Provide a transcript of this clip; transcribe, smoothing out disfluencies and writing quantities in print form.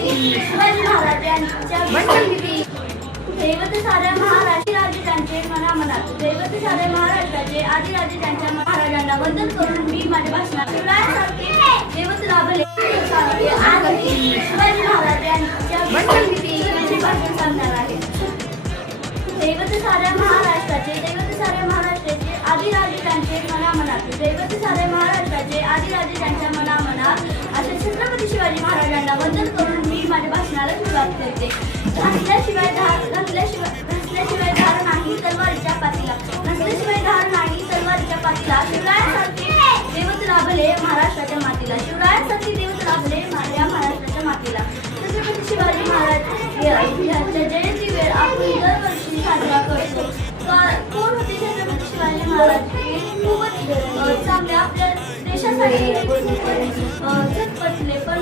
शिवाजी महाराज यांच्या दैवत साऱ्या महाराष्ट्राचे त्यांचे मनामनात दैवत साऱ्या महाराष्ट्राचे आदिराजे त्यांच्या महाराजांना वंदन करून मी माझ्या भाषणात शिवरायांसारखे दैवत लाभले आज मी शिवाजी महाराज यांच्या भाषण सांगणार आहे. दैवत साऱ्या महाराष्ट्राचे आदिराजे त्यांचे मनामनात दैवत साऱ्या महाराष्ट्राचे आदिराजे त्यांच्या मनामनात असे छत्रपती शिवाजी महाराजांना वंदन करून मी माझ्या भाषणाला सुरुवात करते. घातल्याशिवाय धार नाही तलवारीच्या पातीला नसल्याशिवाय धार नाही तलवारीच्या पातीला शिवरायांसारखे दैवत लाभले महाराष्ट्राच्या मातीला शिवरायांसारखे दैवत लाभले माझ्या महाराष्ट्राच्या मातीला. छत्रपती शिवाजी महाराज यांच्या जयंती वेळ आपण दरवर्षी साजरा करतो. कोण होते छत्रपती शिवाजी महाराज? खूपच चांगले आपल्या देशासाठी खूपच झटपटले पण